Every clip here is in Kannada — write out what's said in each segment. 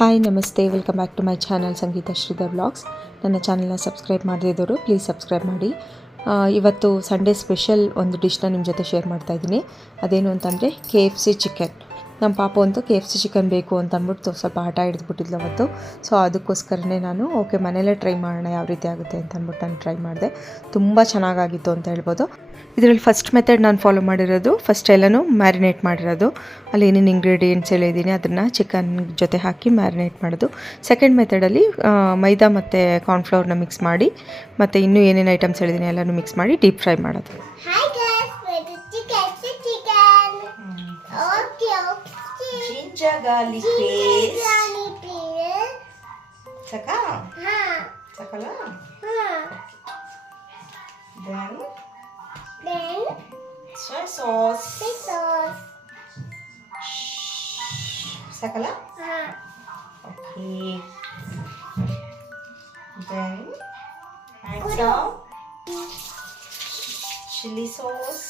ಹಾಯ್ ನಮಸ್ತೆ, welcome back to my channel Sangeetha Shridhar vlogs. ನನ್ನ ಚಾನಲ್ನ ಸಬ್ಸ್ಕ್ರೈಬ್ ಮಾಡದಿದ್ದವರು ಪ್ಲೀಸ್ ಸಬ್ಸ್ಕ್ರೈಬ್ ಮಾಡಿ. ಇವತ್ತು ಸಂಡೇ ಸ್ಪೆಷಲ್ ಒಂದು ಡಿಶ್ನ ನಿಮ್ಮ ಜೊತೆ ಶೇರ್ ಮಾಡ್ತಾಯಿದ್ದೀನಿ. ಅದೇನು ಅಂತಂದರೆ KFC ಚಿಕನ್. ನಮ್ಮ ಪಾಪ ಅಂತೂ KFC ಚಿಕನ್ ಬೇಕು ಅಂತ ಅಂದ್ಬಿಟ್ಟು ಸ್ವಲ್ಪ ಹಠ ಹಿಡಿದ್ಬಿಟ್ಟಿದ್ಲು ಅವತ್ತು. ಸೊ ಅದಕ್ಕೋಸ್ಕರನೇ ನಾನು ಮನೆಯಲ್ಲೇ ಟ್ರೈ ಮಾಡೋಣ ಯಾವ ರೀತಿ ಆಗುತ್ತೆ ಅಂತ ಅಂದ್ಬಿಟ್ಟು ನಾನು ಟ್ರೈ ಮಾಡಿದೆ. ತುಂಬ ಚೆನ್ನಾಗಾಗಿತ್ತು ಅಂತ ಹೇಳ್ಬೋದು. ಇದರಲ್ಲಿ ಫಸ್ಟ್ ಮೆಥಡ್ ನಾನು ಫಾಲೋ ಮಾಡಿರೋದು, ಫಸ್ಟ್ ಎಲ್ಲನೂ ಮ್ಯಾರಿನೇಟ್ ಮಾಡಿರೋದು. ಅಲ್ಲಿ ಏನೇನು ಇಂಗ್ರೀಡಿಯೆಂಟ್ಸ್ ಹೇಳಿದ್ದೀನಿ ಅದನ್ನು ಚಿಕನ್ ಜೊತೆ ಹಾಕಿ ಮ್ಯಾರಿನೇಟ್ ಮಾಡೋದು. ಸೆಕೆಂಡ್ ಮೆಥಡಲ್ಲಿ ಮೈದಾ ಮತ್ತು ಕಾರ್ನ್ಫ್ಲವರ್ನ ಮಿಕ್ಸ್ ಮಾಡಿ ಮತ್ತು ಇನ್ನೂ ಏನೇನು ಐಟಮ್ಸ್ ಹೇಳಿದ್ದೀನಿ ಎಲ್ಲನೂ ಮಿಕ್ಸ್ ಮಾಡಿ ಡೀಪ್ ಫ್ರೈ ಮಾಡೋದು. Ginger garlic paste. Saka? Sakala? Then soy sauce. Sakala? Okay. Then add some chili sauce.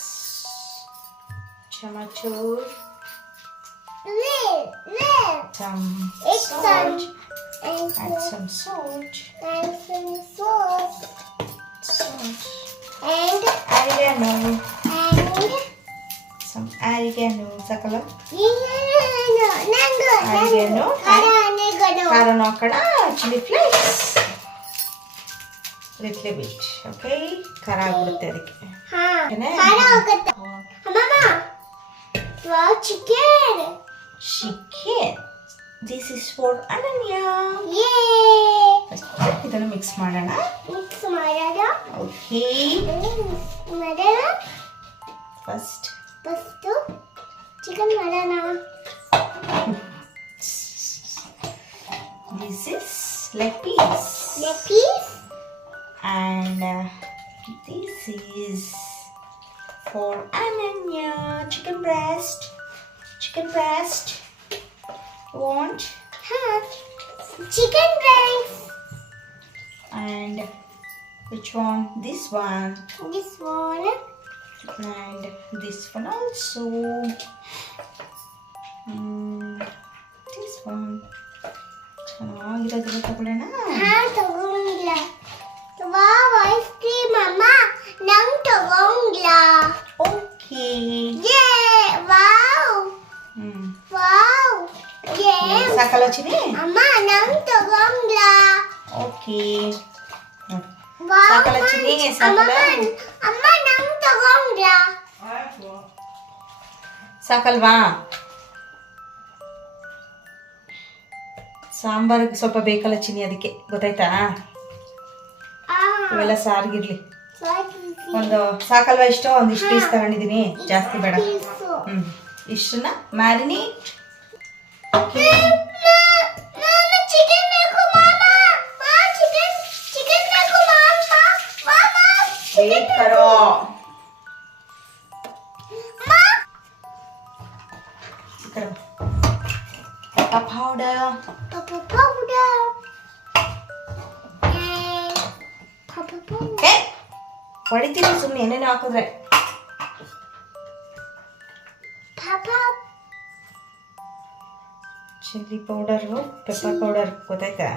Chamatur. Some salt. Add some salt. And oregano. Some oregano. Sakala? Oregano. Karan hakana. Chili flakes. Little bit. Okay? Kara agutte adike. Kara agutte. Mama. Wow, chicken. Chicken. This is for Ananya. Yay! First ಇದನ್ನು ಮಿಕ್ಸ್ ಮಾಡೋಣ. Okay. First chicken ಮಾಡೋಣ. This is leg piece. And this is for Ananya. Chicken breast. Want? Chicken breast. And which one? This one. And this one also. This one. ಚೆನ್ನಾಗಿರೋದು ತಗೊಳ್ಳೋಣ. ತಗೊಂಡಿಲ್ಲ. ವಾವ್, ಐಸ್ ಕ್ರೀಮ್ ಅಮ್ಮ. ನಂಗೆ ತಗೊಂಡಿಲ್ಲ. ಓಕೆ. ಯೇ, ವಾವ್. ವಾವ್. ಯೇ. ಸಾಕಲ್ಲ ಚಿನಿ? ಅಮ್ಮ, ನಂಗೆ ತಗೊಂಡಿಲ್ಲ. ಓಕೆ. ಸಾಕಲ್ಲ ಚಿನಿ? ಸಾಕಲ್ಲ? ಅಮ್ಮ, ನಂಗೆ ತಗೊಂಡಿಲ್ಲ. ಸಾಕಲ್ವಾ? ಸಾಂಬಾರಿಗೆ ಸ್ವಲ್ಪ ಬೇಕಲ್ಲ ಚಿನಿ, ಅದಕ್ಕೆ ಗೊತ್ತಾಯ್ತಾ? ಇವೆಲ್ಲ ಸಾರಿಗಿರ್ಲಿ. ಒಂದು ಸಾಕಲ್ವಾ? ಇಷ್ಟು ಒಂದಿಷ್ಟು ಪೀಸ್ ತಗೊಂಡಿದ್ದೀನಿ, ಜಾಸ್ತಿ ಬೇಡ. ಇಷ್ಟನ್ನ ಮ್ಯಾರಿನೇಟ್. ವೇಟ್ ಕರೋ. powder. ಹೊಡಿತೀನಿ ಸುಮ್ಮನೆ ಏನೇನು ಹಾಕಿದ್ರೆ. ಚಿಲ್ಲಿ ಪೌಡರು, ಪೆಪ್ಪರ್ ಪೌಡರ್, ಗೊತ್ತಾಯ್ತಾ?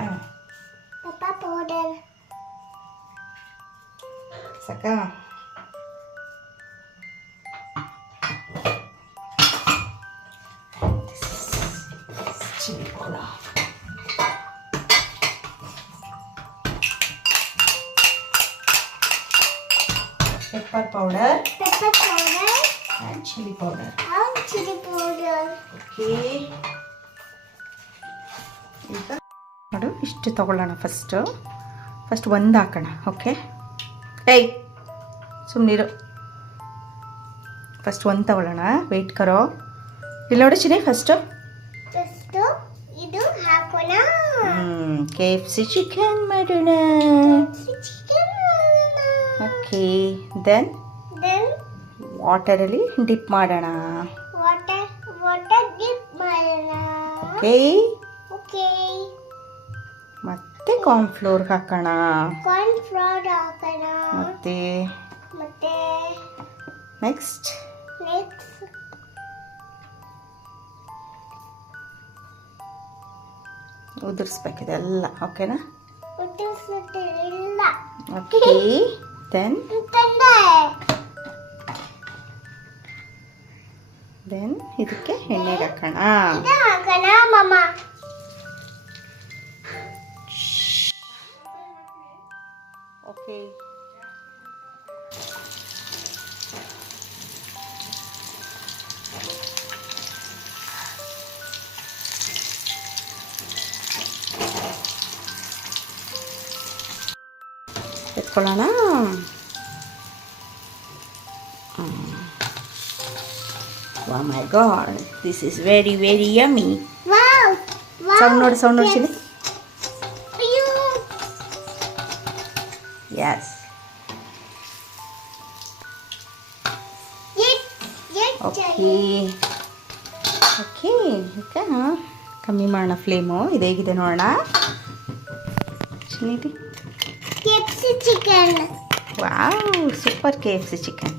ಪೆಪ್ಪರ್ ಪೌಡರ್ ಸಾಕ? Chilli powder. Pepper powder and chili powder. Okay. ಈಗ ನೋಡು, ಇಷ್ಟು ತಗೊಳ್ಳೋಣ. ಫಸ್ಟ್ ಒಂದು ಹಾಕೋಣ. ಓಕೆ. ಏಯ್ ಸುಮ್ಮನಿರು. ಫಸ್ಟ್ ಒಂದು ತಗೊಳ್ಳೋಣ. ವೆಯ್ಟ್ ಕರೋ. ಇಲ್ಲಿ ನೋಡಿ ಚಿನಿ, ಫಸ್ಟು ಇದು ಹಾಕೋಣ. KFC ಚಿಕನ್ ಮಾಡೋಣ. ಓಕೆ. ದೆನ್ ವಾಟರಲ್ಲಿ ಡಿಪ್ ಮಾಡೋಣ. ಓಕೆ. ಮತ್ತೆ ಕಾರ್ನ್ಫ್ಲೋರ್ ಹಾಕೋಣ. ಮತ್ತೆ ನೆಕ್ಸ್ಟ್ ಉದುರಿಸ್ಬೇಕಿದೆಲ್ಲ. ಓಕೆನಾ? ಓಕೆ. ದೆನ್ ಇದಕ್ಕೆ ಎಣ್ಣೆಗೆ ಹಾಕೋಣ. Okay. ಎತ್ಕೊಳ್ಳೋಣ. Oh my god, this is very very yummy. Wow. Sound ನೋಡಿ ಚಿನಿ. Yes. Okay. ಕಮ್ಮಿ ಮಾಡೋಣ ಫ್ಲೇಮು. ಇದು ಹೇಗಿದೆ ನೋಡೋಣ. Chini KFC chicken. Wow, super KFC chicken.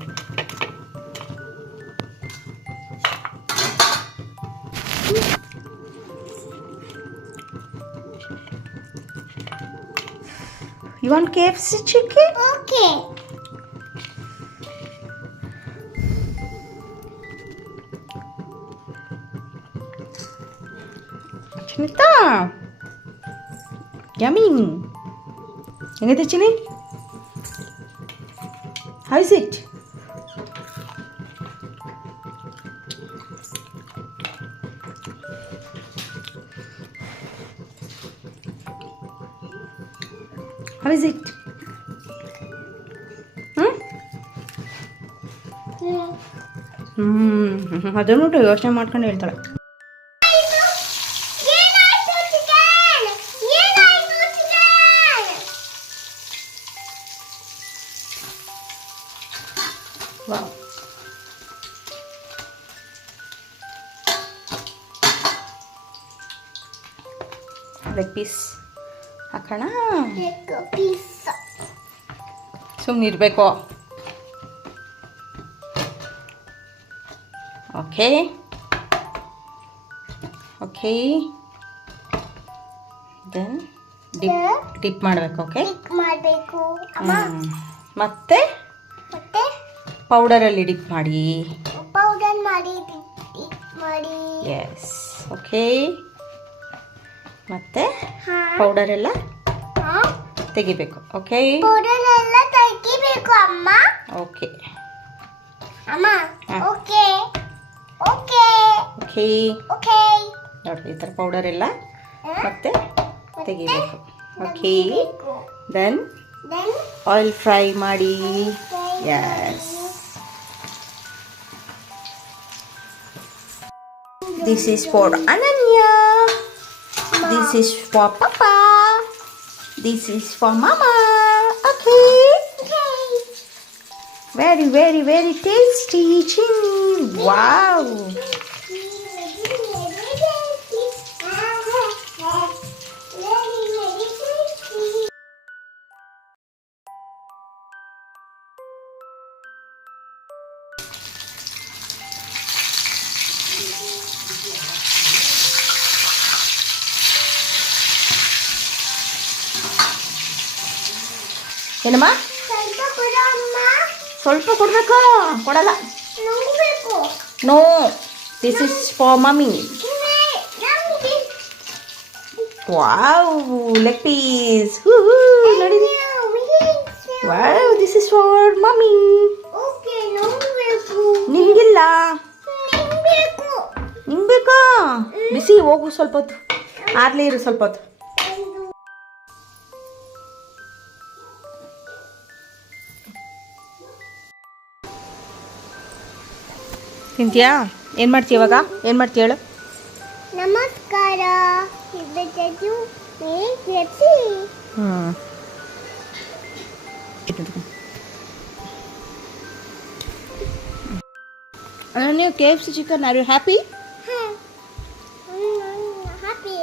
You want KFC chicken? Okay. Chinita. Yummy. ಹೆಂಗೈತೆ Chini? How is it? How is it? ಅದನ್ನು ಯೋಚನೆ ಮಾಡ್ಕೊಂಡು ಹೇಳ್ತಾಳೆ. Wow. ಲೆಗ್ ಪೀಸ್ ಹಾಕೋಣ. ಸುಮ್ಮನೆ ಇರಬೇಕು. ಓಕೆ. ದೆನ್ ಡಿಪ್ ಮಾಡಬೇಕು. ಓಕೆ, ಮತ್ತೆ ಪೌಡರಲ್ಲಿ ಡಿಪ್ ಮಾಡಿ. ಎಸ್. ಓಕೆ, ಮತ್ತೆ ಪೌಡರ್ ಎಲ್ಲ ತೆಗಿಬೇಕು. ಓಕೆ, ಓಕೆ ನೋಡ್ರಿ, ಈ ಥರ ಪೌಡರ್ ಎಲ್ಲ ಮತ್ತೆ ತೆಗಿಬೇಕು. ಓಕೆ, ದೆನ್ ಆಯಿಲ್ ಫ್ರೈ ಮಾಡಿ. S. This is for Ananya. This is for Papa. This is for Mama. Okay. Very, very, very tasty chili. Wow. ಏನಮ್ಮ? ಸ್ವಲ್ಪ ಕೊಡಬೇಕು. ಕೊಡಲ್ಲ. No, this is for mummy. Wow, leg piece. ನೋಡಿ. Wow, this is for mummy. ನಿಮ್ಗಿಲ್ಲ? ನಿಮ್ಗೆ ಬೇಕಾ? ಬಿಸಿ ಹೋಗು, ಸ್ವಲ್ಪ ಹೊತ್ತು ಆರ್ಲಿ ಇರು, ಸ್ವಲ್ಪ ಹೊತ್ತು. ತಿಂತೀಯಾ? ಏನು ಮಾಡ್ತೀಯ ಇವಾಗ? ಏನು ಮಾಡ್ತೀಯ ಹೇಳು? ನಮಸ್ಕಾರ. ನೀವು KFC chicken, are you happy? Happy.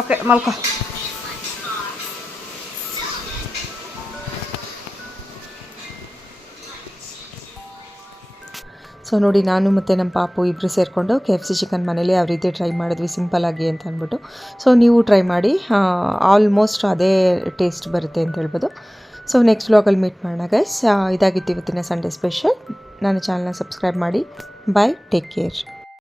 Okay, ಮಲ್ಕೋ. ಸೊ ನೋಡಿ, ನಾನು ಮತ್ತು ನಮ್ಮ ಪಾಪು ಇಬ್ಬರು ಸೇರಿಕೊಂಡು KFC ಚಿಕನ್ ಮನೇಲಿ ಯಾವ ರೀತಿ ಟ್ರೈ ಮಾಡಿದ್ವಿ ಸಿಂಪಲ್ಲಾಗಿ ಅಂತ ಅಂದ್ಬಿಟ್ಟು. ಸೊ ನೀವು ಟ್ರೈ ಮಾಡಿ, ಆಲ್ಮೋಸ್ಟ್ ಅದೇ ಟೇಸ್ಟ್ ಬರುತ್ತೆ ಅಂತ ಹೇಳ್ಬೋದು. ಸೊ ನೆಕ್ಸ್ಟ್ ವ್ಲಾಗಲ್ಲಿ ಮೀಟ್ ಮಾಡೋಣ ಗೈಸ್. ಇದಾಗಿತ್ತು ಇವತ್ತಿನ ಸಂಡೇ ಸ್ಪೆಷಲ್. ನನ್ನ ಚಾನಲ್ನ ಸಬ್ಸ್ಕ್ರೈಬ್ ಮಾಡಿ. ಬಾಯ್, ಟೇಕ್ ಕೇರ್.